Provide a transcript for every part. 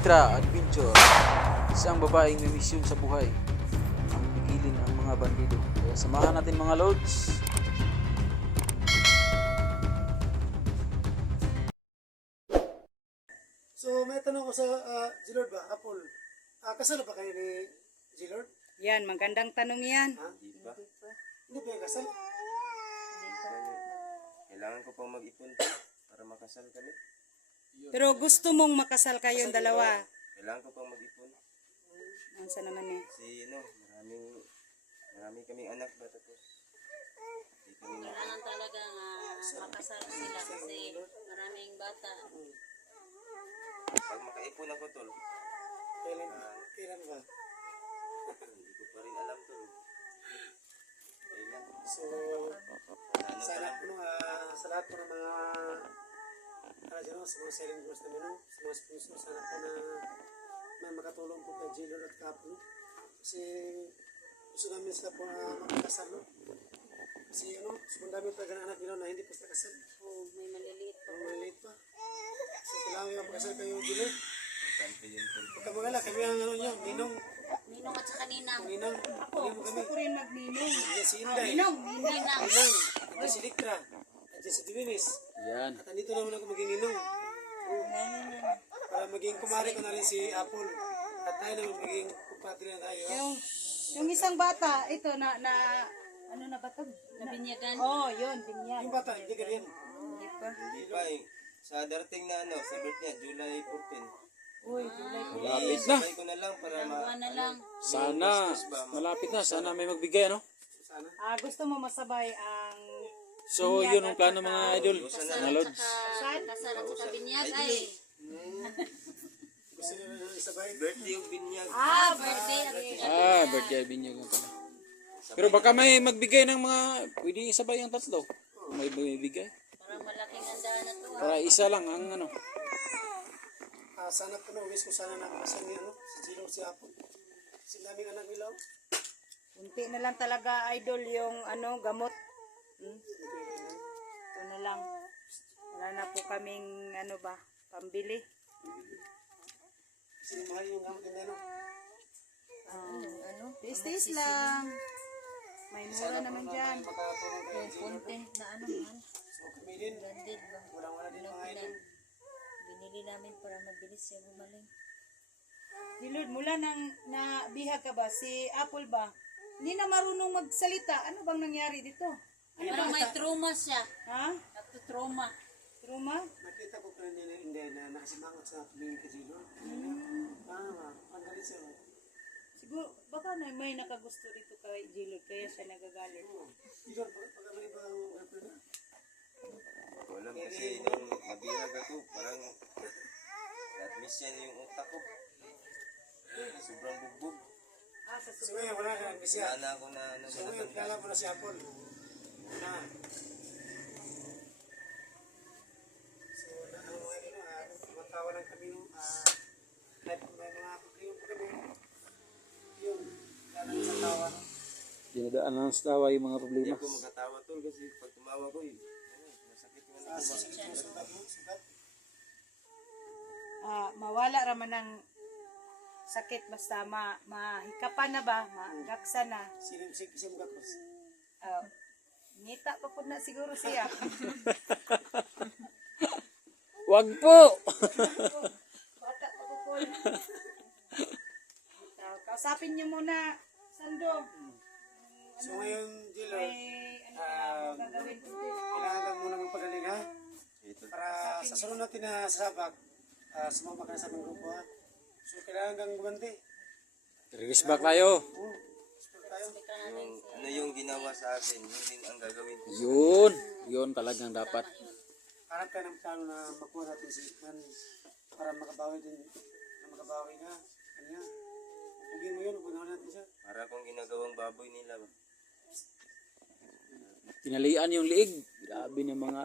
Electra Adventure. Isang babaeng may misyon sa buhay ang pigilin ang mga bandido. Kaya samahan natin mga lods. So may tanong ko sa G-Lord ba, Apple. Kasal na ba kayo ni G-Lord? Yan, magandang tanong yan. Ha? Hindi pa. Hindi ba yung kasal? Kailangan ko pang mag-ipon para makasal kami. Pero gusto mong makasal kayong dalawa. Kailangan ko pang mag-ipon. Ang sa naman eh. Kasi marami kaming anak ba tapos. Hindi kami Kailangan talaga makasal sila kasi maraming bata. Pag makaipon ako tol, Kailan ba? hindi ko pa rin alam tol. Kailan? So Ano sa ka lahat lang? po sa lahat po ng mga sa mga selling groups namin, no? Sa mga sponsor, sana po na may makatulong po kay G-Lord at Kapo. Kasi gusto namin sila po na makakasal, no? Kasi sobrang dami talaga ng anak nila na hindi pa sila kasal. Oh, may maliliit pa. Ang maliit pa. So kailangan yung makasal kayo, G-Lord. Importante yun tol. Huwag ka magala, kami ang Ninong. Ninong at saka ninang. Ninang. Pagin mo kami. Gusto ko rin magninong. Nandiyan si Inday. Ninong. Ninang. Ninang. Nandiyan si Electra. Nandiyan si Divinis. Yan. At andito naman ako maging Ninong. Para maging kumari ko na rin si Apple. At tayo naman maging kumpatri na tayo. Yung isang bata, ito na ano na ba ito? Nabinyagan. Oh, yun, binyag. Yung bata, hindi ka rin. Hindi pa. Hindi pa eh. Sa darating na sa birthday niya, July 14. Uy, July ko. Malapit na. Sabay ko na lang para Buwan na lang. Sana malapit na. Sana may magbigay, ano? Sana. Gusto mo masabay ang So, yun ang plano mga idol. Mga lods. Kasal at saka binyag ay. Gusto nyo na isabay. birthday yung binyag. Birthday. Birthday binyag nga pala. Pero baka may magbigay ng mga, pwede isabay ang tatlo. Kung may bigay. Para malaking handaan na to. Para isa lang ang ano. Sana po na, wish ko sana na makasal niya, si Gino, si Apple. Kasi daming anak nila. unti na lang talaga, idol, yung gamot. Ito na lang. Wala na po kaming pambili. Kasi mahal yung gamot nila, Taste lang. May mura naman dyan. Makatulong kayo, Gino. Na ano man. So kami din, Branded ba? walang-wala din mga idol. Binili namin para mabilis siya gumaling. Lord, mula nang nabihag ka ba, si Apple ba? Hindi na marunong magsalita. Ano bang nangyari dito? Parang may trauma siya. Ha? Nagtutrauma. Trauma? Nakita ko pa rin nila hindi na nakasimangot sa tumingin kay Gino. Ang galit siya. Siguro, baka na may nakagusto dito kay Lord, kaya siya nagagalit. Gino, pagka may ibang girlfriend na. Walang kasi nung nabihag ako, parang na-miss yan yung utak ko. Sobrang bugbog. So ngayon, wala na, miss Wala yan. na ako na So ngayon, kilala mo na si Apple. So, ano mga ino, tumatawa lang kami, kahit may mga problema pa kami, yun, kaya sa tawa. Dinadaan lang sa tawa yung mga Hindi problema. ako makatawa tol kasi pag tumawa ko masakit yung ano ko. Sugat. Mawala raman ng sakit basta mahikapan na ba, magaksa na. Sisim gapos. Ngita pa po na siguro siya. Wag po! Bata pa po po. Kausapin niyo muna, Sando. So ngayon, Jilo, May gagawin ko din. kailangan ka muna magpagaling ha? Ito. Para sa sunod natin na sabak, sumama ka na sa aming grupo ha? So kailangan kang bumanti. Release back tayo. Sport tayo. Yung, ano yung ginawa sa akin, yun din ang gagawin ko. Yun talagang dapat. Harap ka ng plano na makuha natin si Ikman para makabawi din, nga. Kanya. Hindi mo yun, upunahan natin siya. Para akong ginagawang baboy nila ba? Tinalian yung liig. Grabe ng mga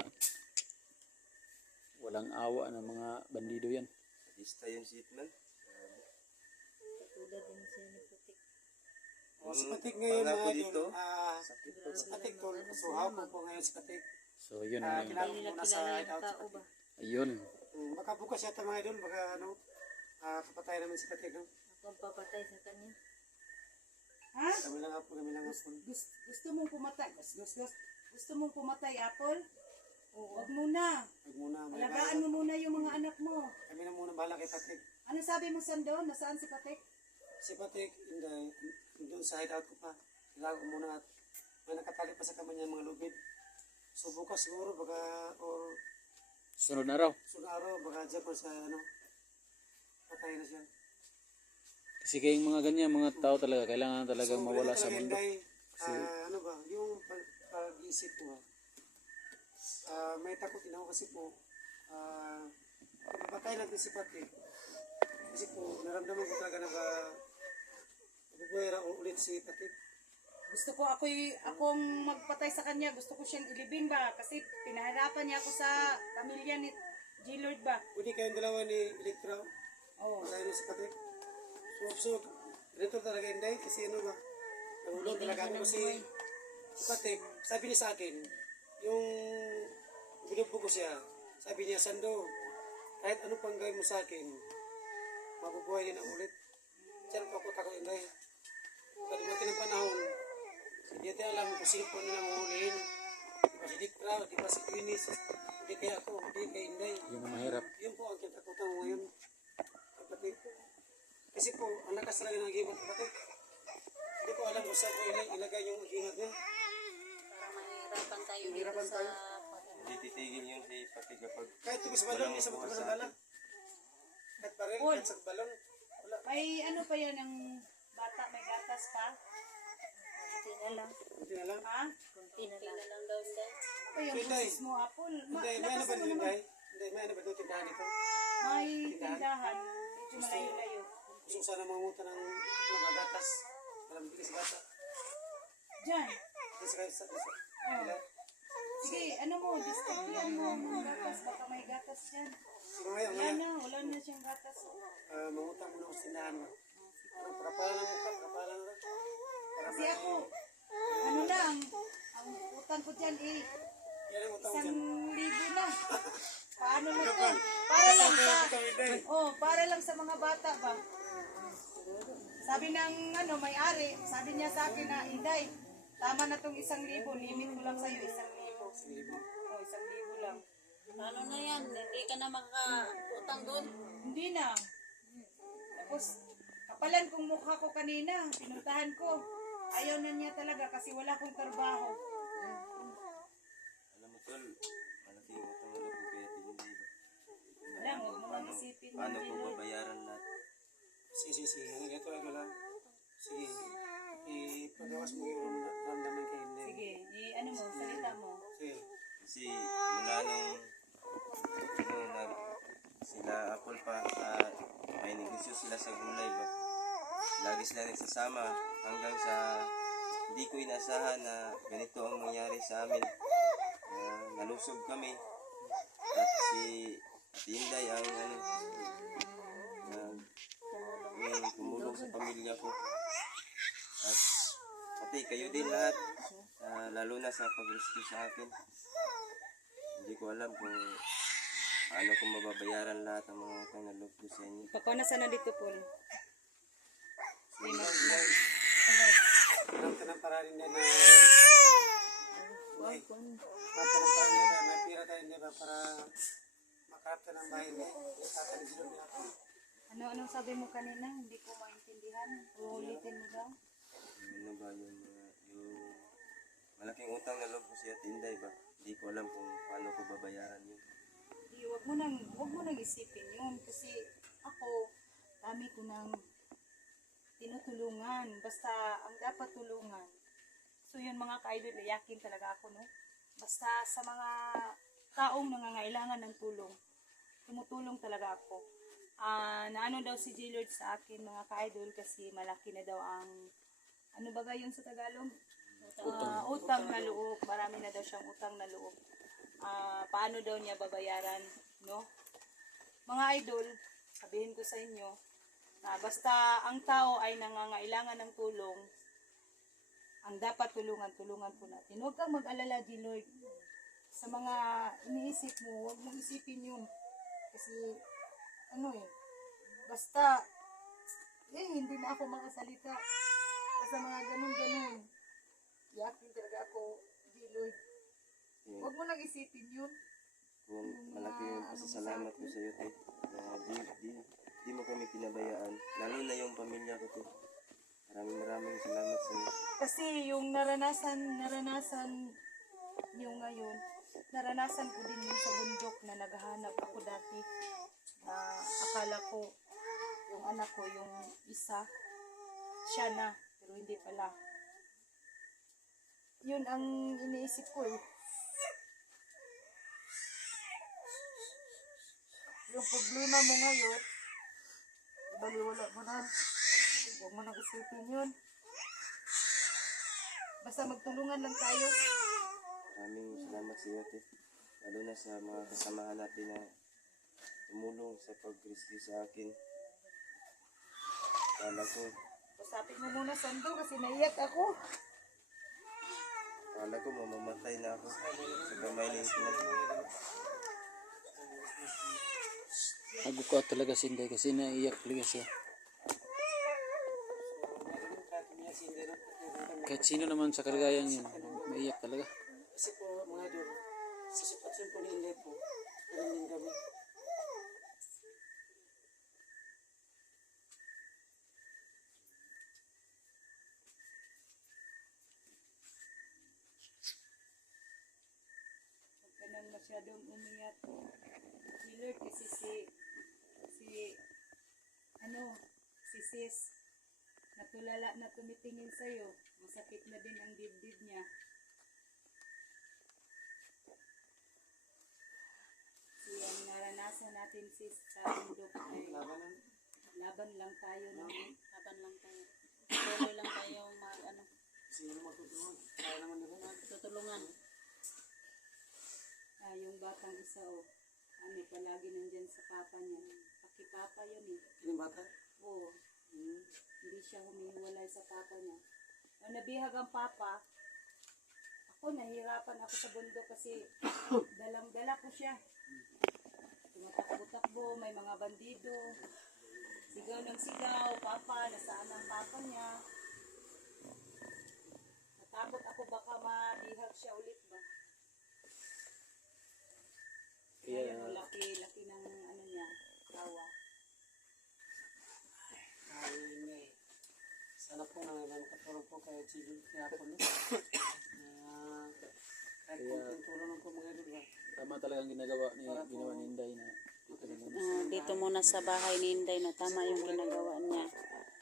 walang awa ng mga bandido yan. Sadista yung seatman. Tulad din siya ni Putik. O, si Patik ngayon mga Pangako idol, dito. si Patik po, so hawak po ngayon si Patik. So yun ang Kailangan mo muna sa Kilala yung hideout si tao ba? Patik. ayun. Baka bukas yata mga idol, baka kapatay namin si Patik, no? Ako ang papatay sa kanya. Ha? Kami lang po. Gusto mong pumatay? Gusto mong pumatay, Apple? Huwag muna. Huwag muna. Alagaan mo muna yung mga anak mo. Kami na muna bahala kay Patik. Ano sabi mo, Sando? Nasaan si Patek? Si Patik, hindi, doon sa hideout ko pa. Kailangan ko muna at may nakatali pa sa kamay niya mga lubid. So bukas siguro, baka, or Sunod na raw. sunod araw, baka dyan pa sa, patay na siya. Kasi kayong mga ganyan, mga tao talaga, kailangan talagang So, mawala ganito sa talaga, mundo. Inday, ano ba, yung pag-isip ko, may takot din ako kasi po, patay natin si Patik. Kasi po, naramdaman ko talaga na ba, mabubuhay ulit si Patik. Gusto ko akong magpatay sa kanya. Gusto ko siyang ilibing ba? Kasi pinahirapan niya ako sa pamilya ni G-Lord ba? Pwede kayong dalawa ni Electra, Oo. patay na si Patik. So, ganito talaga Inday, kasi ano ba, nahulog talaga ako kasi si Patik, sabi niya sa akin, yung binubog ko siya, sabi niya, Sando, kahit ano pang gawin mo sa akin, mabubuhay din ang ulit. Diyan po ako takot Inday. Pag dumating ng panahon, hindi natin alam kung sino po nila mahulihin. Di ba si Diktra, di ba si Eunice, hindi kaya ako, hindi kaya Inday. Yun ang mahirap. Yun po ang kinatakutan ko ngayon. Kapatid. Kasi po, ang lakas talaga ng agimat kapatid. Hindi ko alam kung saan ko ilagay yung agimat niya. Para mahirapan tayo dito Mahirapan sa tayo. Hindi titigil yung si Patik kapag Kahit tugis balon, hindi sa mga ng bala. Kahit baril, Paul. kahit sa balon. Wala. May ano pa yan ng bata, may gatas pa? kunti na lang. Hindi na lang. Ha? Kunti na lang daw Inday. Ano yung Inday. busis mo, Apple? Hindi, may ano ba Lakasan mo dito naman. Inday? Hindi, may ano ba dito tindahan ito? May tindahan. Medyo malayo-layo. Gusto ko sana manguta ng mga gatas. Walang bilis gata. Diyan. Sa ila. Sige, ano mo, distribuyan mo ang mga gatas. Baka may gatas dyan. Sige ngayon, Wala na siyang gatas. mangutang muna ako sa tindahan mo. Para pala lang mukha, para pala lang. Para Kasi ako, ano lang, ang utang ko dyan eh, yan ang utang ko 1,000 dyan. na. Paano na to? Para lang sa mga bata ba? Sabi ng may-ari, sabi niya sa akin na, Inday, tama na tong 1,000, limit ko lang sa'yo 1,000. 1,000 lang. Ano na yan? Hindi ka na makautang doon. Hindi na. Tapos, kapalan kong mukha ko kanina, pinuntahan ko. Ayaw na niya talaga kasi wala akong trabaho. alam mo tol, malaking utang na loob ko kaya Tinday ba? Alam, huwag mo nang isipin yun, Paano ko Lord. babayaran lahat? Sige. Ito lang. Sige. Ipagawas mo yung ramdaman kay Inday. Sige, ano mo, salita mo. Sige. Kasi mula nung sila Apple pa may negosyo sila sa gulay ba? Lagi sila nagsasama hanggang sa hindi ko inasahan na ganito ang mangyari sa amin. Nalusog kami at si Inday ang yung tumulong sa pamilya ko. At pati kayo din lahat, lalo na sa pag-rescue sa akin. Hindi ko alam kung paano ko mababayaran lahat ang mga utang na loob ko sa inyo. Papa, nasa na dito, Paul? Alam ka ng paraan din na may pira tayo hindi ba para makarap ka ng bahay niya. Tatalisin mo ako. Anong sabi mo kanina? Hindi ko maintindihan. Uulitin mo daw? Ano ba yung malaking utang na loob ko sa Tinday ba? Hindi ko alam kung paano ko babayaran yun. Hindi, wag mo nang isipin yun. Kasi ako, dami ko nang tinutulungan. Basta ang dapat tulungan. So yun mga ka-idol, yakin talaga ako, no? Basta sa mga taong nangangailangan ng tulong, tumutulong talaga ako. Naano daw si J-Lord sa akin mga ka-idol kasi malaki na daw ang, ano ba yun sa Tagalog? Utang na loob. Marami na daw siyang utang na loob. Paano daw niya babayaran, no? Mga idol, sabihin ko sa inyo, basta ang tao ay nangangailangan ng tulong, ang dapat tulungan po natin. Huwag kang mag-alala, J-Lord. Sa mga iniisip mo, huwag mong isipin yun. Kasi, Basta, hindi na ako makasalita. Sa mga ganun-ganun. Yakin talaga ako, G-Lord. Yun. Huwag mo nang isipin yun. Kung malaki yung pasasalamat ko sa iyo, te. Di mo kami pinabayaan. Lalo na yung pamilya ko, te. Maraming salamat sa iyo. Kasi yung naranasan yung ngayon, naranasan ko din yung sa bundok na naghahanap ako dati. Na akala ko, yung anak ko, yung isa, siya na, pero hindi pala. Yun ang iniisip ko eh. Yung problema mo ngayon, baliwala mo na. Huwag mo nang isipin yun. Basta magtulungan lang tayo. Maraming salamat sa iyo, te. Lalo na sa mga kasamahan natin na tumulong sa pag-rescue sa akin. Kala ko, Pasapin mo muna, Sando, kasi naiyak ako. mamamatay na ako sa gamay ng pinag- Naguka talaga si Inday kasi naiyak talaga siya. Kahit umiyak si Inday, no? Kahit sino naman sa kalagayang yun, maiyak talaga. Kasi po, mga idol, sa sitwasyon po ni Inday po, ganun din kami. Huwag ka nang masyadong umiyak. Lord, kasi si sis, natulala na tumitingin sa'yo. Masakit na din ang dibdib niya. So yung naranasan natin sis sa bundok ay Labanan, laban lang tayo. No? Laban lang tayo. Tuloy lang tayo sino magtutulungan? Kaya naman di ba? tutulungan. Yung batang isa palagi nandyan sa papa niya. Pakipapa yun eh. Kining bata? Oo. Hindi siya humihiwalay sa papa niya. Nung nabihag ang papa, ako nahirapan ako sa bundok kasi dalang-dala ko siya. Tumatakbo-takbo, may mga bandido. Sigaw ng sigaw, papa, nasaan ang papa niya. Natakot ako baka mabihag siya ulit ba. Kaya Laki ng niya, tawa. Ay, Inday. Sana po na makatulong po kay Chilo kaya po, no? Kahit konting tulong po mga idol ba? tama talagang ginawa ni Inday na Dito muna sa bahay ni Inday, no, tama yung ginagawa niya.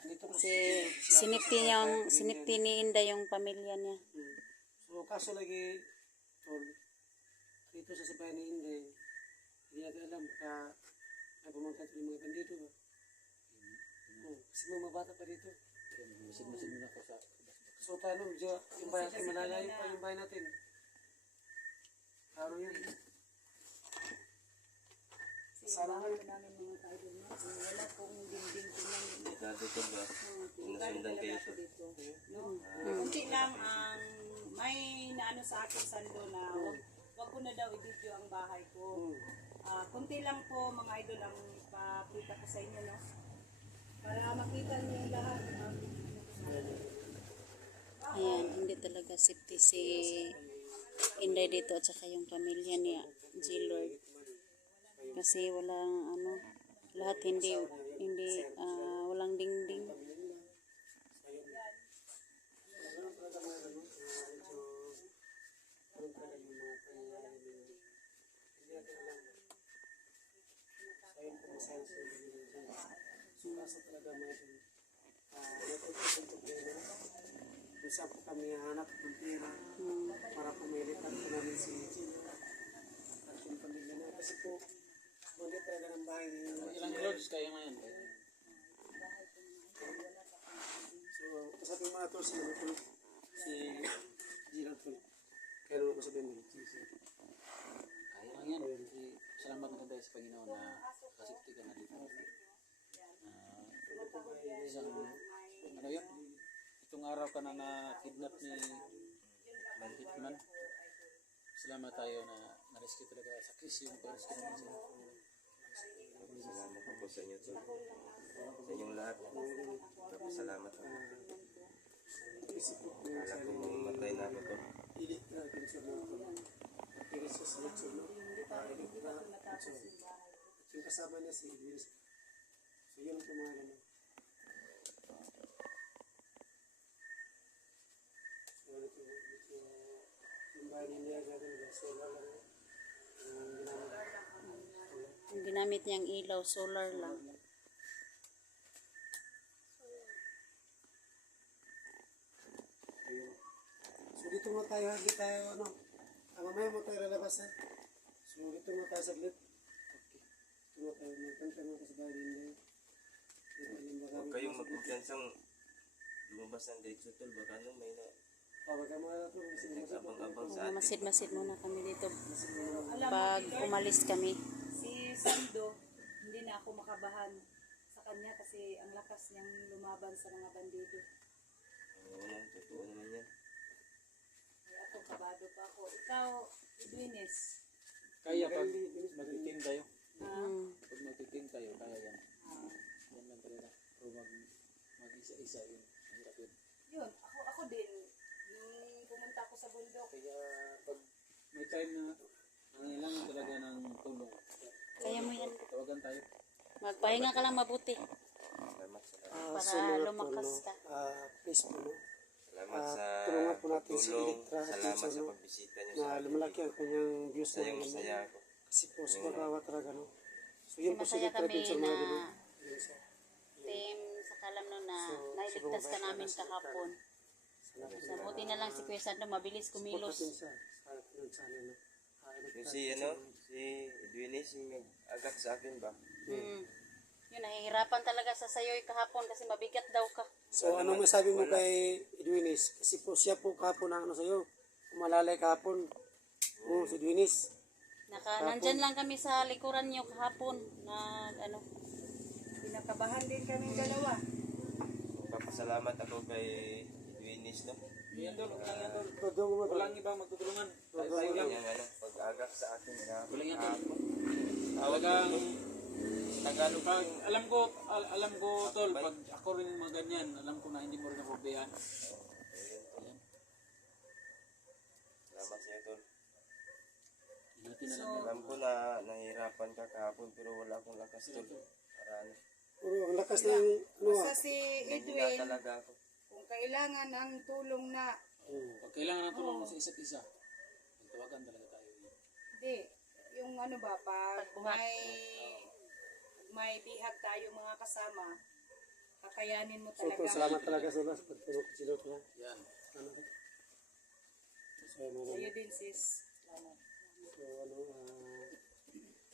Dito po Kasi sinipti ni Inday yung pamilya niya. So, kaso lagi, tol, dito sa sipayan ni Inday, hindi natin alam, baka may pumunta ito yung mga bandito ba? Kasi mga bata pa dito. masid mo na ako sa So, tayo, yung bahay natin, malalayo pa yung bahay natin. Klaro yun. Sana nga, Namin mga kaidol na, wala pong dingding pinang Delikado to ba? Nasundan kayo sa Kunti lang ang may naano sa akin Sando na wag ko na daw i-video ang bahay ko. Kunti lang po mga idol ang ipakita ko sa inyo, no? Para makita niyo yung lahat. Ayan, hindi talaga safety si Inday dito at saka yung pamilya niya, G-Lord. Kasi walang lahat hindi walang dingding. Sumasa talaga mga ito. Natutulong problema. Kung saan po kami hanap ng pera para pumilitan po namin si Gino at yung pamilya na. Kasi po, hindi talaga ng bahay ni ilang clothes kaya ngayon. So, kasabi mga to si Gino po. Kaya naman ko sabihin mo. Kaya lang yan. Salamat na tayo sa Panginoon na kasikti ka na dito. Isang, yun? Itong araw ka na na-kidnap ni Hitman. Salamat tayo na na-rescue talaga. Sakris yung pag-rescue namin sila. salamat. po sa inyo, Tol. Sa inyong lahat. Salamat ako. Isip ko kung Kala ko mamatay na ako, Tol. edit na pinsyon mo. Pero sa selection, no? Edit na pinsyon. At yung kasama niya si Edwin. So yun ang pumahalan mo. So ito yung bahay niya natin, solar lang. Ang ginamit niyang ilaw, solar lang. So dito mo tayo, hindi tayo ano. Mamaya mo tayo lalabas ha. So dito mo tayo saglit. Okay. Dito mo tayo, magkanta mo kasi bahay niya. Huwag kayong magkumpiyansang lumabas ng diretso, Tol. Baka ano, may na Pawag ka mga ito, abang-abang sa atin. Masid-masid muna kami dito Alam mo, pag Lord, umalis kami. si Sando, hindi na ako makabahan sa kanya kasi ang lakas niyang lumaban sa mga bandido. Oo naman, totoo naman yan. Kaya ako, kabado pa ako. Ikaw, Edwines, Kaya pag magtitim tayo. Mm. Pag magtitim tayo, kaya yan. Yan lang talaga. Pero mag-isa-isa yun. Mahirap yun. yun, ako din, nung pumunta ako sa bundok, Kaya pag may time na nangailangan talaga ng tulong, Kaya mo yan. tawagan tayo. Magpahinga ka lang mabuti. Salamat sa Para lumakas ka. Please po, no? Salamat sa tulungan po natin si pagtulong. Elektra at Salamat Jason, sa no? pagbisita niyo Na sa akin. lumalaki ang kanyang views na Sayang ganun. saya ako. Kasi po, sumabawa talaga, no? So yun po si Masaya Elektra kami Jason, na mga ganun. Yun siya. team sa kalam no na So, nailigtas ka siguro namin may kahapon. Sa buti na lang si Kuya Sando mabilis kumilos. Supportatin siya sa yun sa amin, no? Elektra Yung si Edwinis yung nag-agak sa akin ba? Mm. Yun, nahihirapan talaga sa sayoy kahapon kasi mabigat daw ka. So ano masabi mo kay Edwinis? Kasi po siya po kahapon na ano sa'yo. Umalalay kahapon. Oo, si Edwinis. Nandyan lang kami sa likuran niyo kahapon na ano. pinakabahan din kaming dalawa. Papasalamat ako kay Edwinis, no? Yan doon, lang yan doon. Todo mo to. Walang ibang magtutulungan. Tayo lang. Yung pag-agak sa akin na Walang yan doon. Talagang Tagalog pag alam ko tol, pag ako rin mga ganyan, alam ko na hindi mo rin napabayaan. Ayan. Salamat sa iyo, Tol. Natin na lang. Alam ko na nahihirapan ka kahapon pero wala akong lakas, Tol. Para ano, Puro ang lakas ng ano Basta si nahihila Edwin, talaga ako. kung kailangan ng tulong na, Pag kailangan ng tulong mo sa isa't isa, magtawagan talaga tayo. hindi, yung ano ba, pag Pagbuhat. may bihag tayo mga kasama, kakayanin mo So, talaga. salamat talaga sa mga pagtulong ko sila ko. Yan. Ano? So, mga Sa'yo din sis. Salamat. so ano,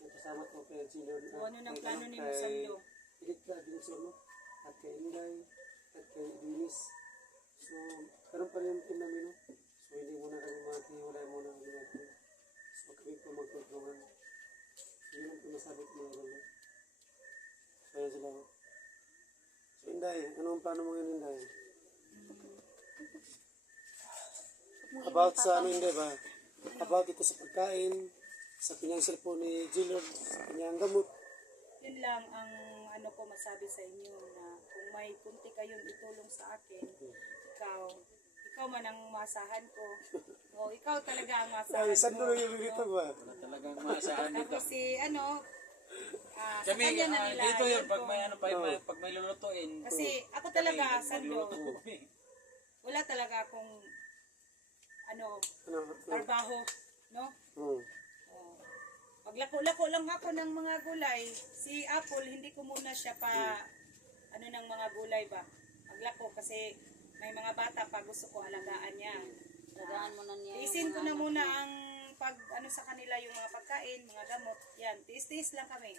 kasama ko kay Gino. Kung ano ng plano ni Musando. Elektra Dinson, no? At kay Inday, at kay Edwinis. So, karoon pa rin yung team namin, no? So, hindi muna kami matiwalay muna kami natin. So, kami po magtutulungan. So, yun ang pinasabi ko mga ganun. So, yun sila. no? So, Inday, anong plano mo ngayon, Inday? About sa ano, Inday ba? About ito sa pagkain, sa kanyang cellphone ni Gillard, sa kanyang gamot. Yun lang ang ano ko masabi sa inyo na kung may kunti kayong itulong sa akin, ikaw man ang masahan ko. O, ikaw talaga ang masahan Ay, saan ko. doon yung dito ba? Wala talagang maasahan dito. Tapos si ano, sa Kami, kanya na nila. dito yun, yun pag po. may ano, pag may lulutuin. Kasi ako talaga, Sando, magluluto kami. wala talaga akong ano, Ano? trabaho, no? Hmm. Oh. Paglako-lako lang ako ng mga gulay, si Apple, hindi ko muna siya pa, ano ng mga gulay ba? Paglako kasi may mga bata pa gusto ko alagaan niya. Tagaan mo na niya. yung Tiisin ko mga na anak muna mo. ang pag ano sa kanila yung mga pagkain, mga gamot. Yan, tiis-tiis lang kami.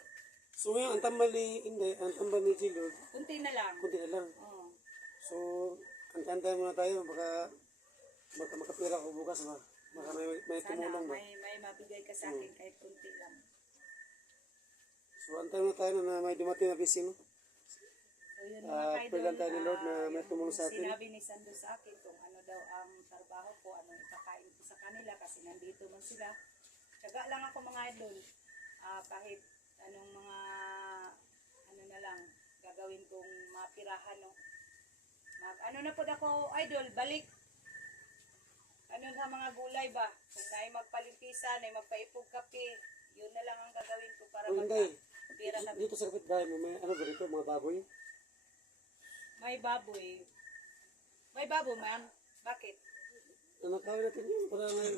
So ngayon, ang tambal ni Inday, ang tambal ni Gillard, Kunti na lang. kunti na lang. Oh. So, antay muna tayo, baka makapira ko bukas ba? Baka may Sana tumulong ba? may mabigay ka sa akin kahit kunti lang. So, antay muna tayo na may dumating na bising. So yun pray lang tayo ni Lord na may yung tumulong sa atin. Sinabi ni Sando sa akin kung ano daw ang trabaho ko, ano ipakain ko sa kanila kasi nandito man sila. Tiyaga lang ako mga idol. Kahit anong mga gagawin kong mapirahan, no? Ano na po ako, idol, balik. Ano sa mga gulay ba? Kung na'y magpalimpisa, na'y magpaipog kape, yun na lang ang gagawin ko para O Inday, magpira na. dito sa kapitbahay mo, may ano ba dito, mga baboy? May baboy. May baboy, man. Bakit? Nakawin natin yun, para may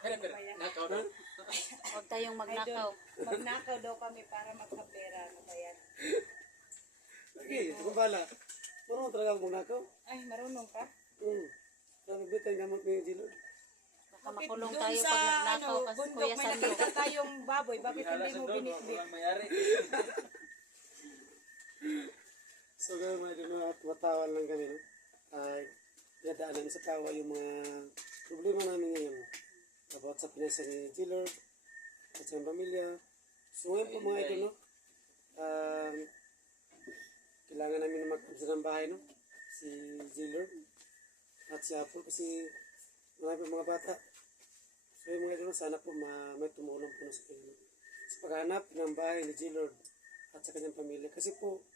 alam. Huwag tayong Idol, magnakaw. magnakaw daw kami para magkapera. Ano ba yan? Sige, kung bala. Marunong talaga ako magnakaw. Ay, marunong ka? Sabi ba tayong gamot ni Jilo? Baka makulong Doon tayo sa, pag nagnakaw kasi bundok, Kuya may Sando. nakita tayong baboy. Bakit hindi mo binitbit? So gano'n mga dino at matawan lang kami, no? Ay, pinadaanan sa tawa yung mga problema namin ngayon. About sa pinasa ni Jilo at sa pamilya. So ngayon po mga idol, no? Kailangan namin na mag-absa ng bahay, no? Si Jilo at si Apple kasi marami pa mga bata. So yung mga idol, sana po may tumulong po na sa kanila sa paghanap ng bahay ni Jilord at sa kanyang pamilya. Kasi po,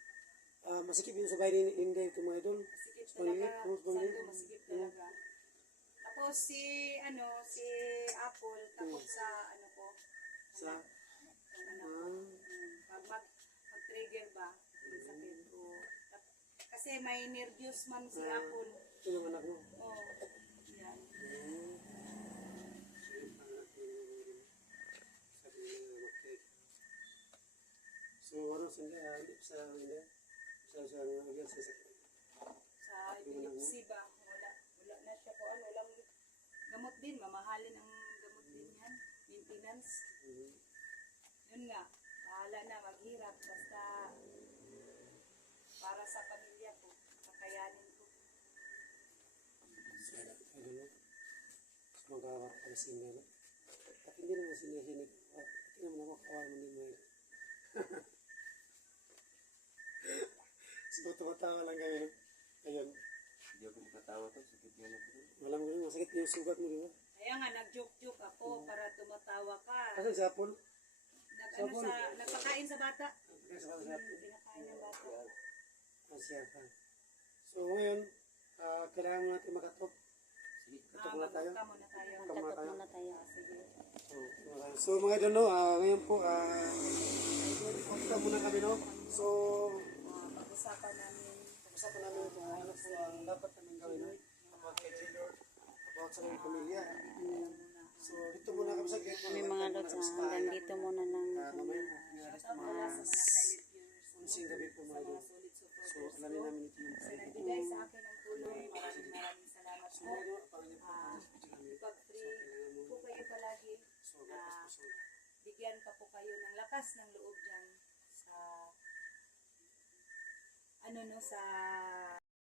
masikip yun sa bahay ni Inday ito mga idol. Masigit talaga. Pangit, Sando, masigit talaga. Tapos si Apple, takot sa Sa, mag-trigger ba? Ang sakit ko. Kasi may nervyos man si Apple. ito yung anak mo. Oh, yan. So, ano sa hindi sa India? Sa nagyan sa sakit. Sa epilepsy ba? Wala na siya po. Walang gamot din. Mamahalin ang gamot din yan. Maintenance. Yun nga. Bahala na maghirap. Basta para sa pamilya ko. Kakayanin ko. Ano no? So, magkawar pa si Inday, no? At hindi naman sinihinig. At hindi naman ako kawar mo din mo. So, tumatawa lang kami, no? Ayun. Hindi ako makatawa to, sakit yun ako. Wala mo rin, masakit yung sugat mo, di ba? Kaya nga, nag-joke-joke ako para tumatawa ka. Kasi sa Apple, Nagpakain sa bata. kasi sa Apple, Pinakain ng bata. siya pa. So ngayon, kailangan mo natin makatok. Katok muna tayo. Magkaka muna tayo. Katok muna tayo. Muna tayo. So mga idol, no, ngayon po, punta muna kami, no? So, Pag-usapan namin. pag-usapan namin kung ano po ang dapat namin gawin, no? About kay Taylor, about sa mga pamilya. So, dito muna kami sa gate. May mga lods hanggang dito muna lang. Mamaya po, Wala sa mga silent viewers. unsing gabi po mga idol. Solid supporters. So, alamin namin ito yung Sa nagbigay sa akin ng tulong. Maraming salamat So, po. mga idol, abangan niyo po ang video namin. Pag-free po kayo palagi. So, God bless po sa lahat. Bigyan pa po kayo ng lakas ng loob dyan sa sa